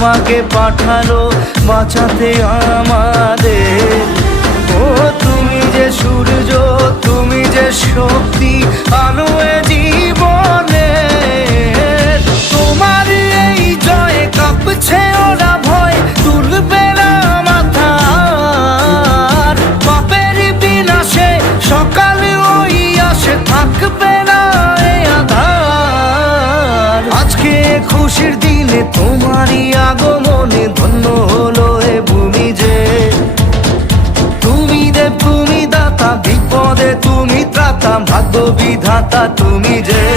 তোমাকে পাঠালো বাঁচাতে আমাদের। ও তুমি যে সূর্য, তুমি যে শক্তি, আলো এ জীবনে। তোমার এই জয় কাঁপছে ওরা ভয়, তুলবে না মাথা। পাপের বিনাশে সকাল ওই আসে, থাকবে না এই আধার। আজকে খুশির দিনে তোমারই আগমনে ধন্য হলো এ ভূমি যে। তুমি দেব, তুমি দাতা, বিপদে তুমি ত্রাতা, ভাগ্য বিধাতা তুমি যে।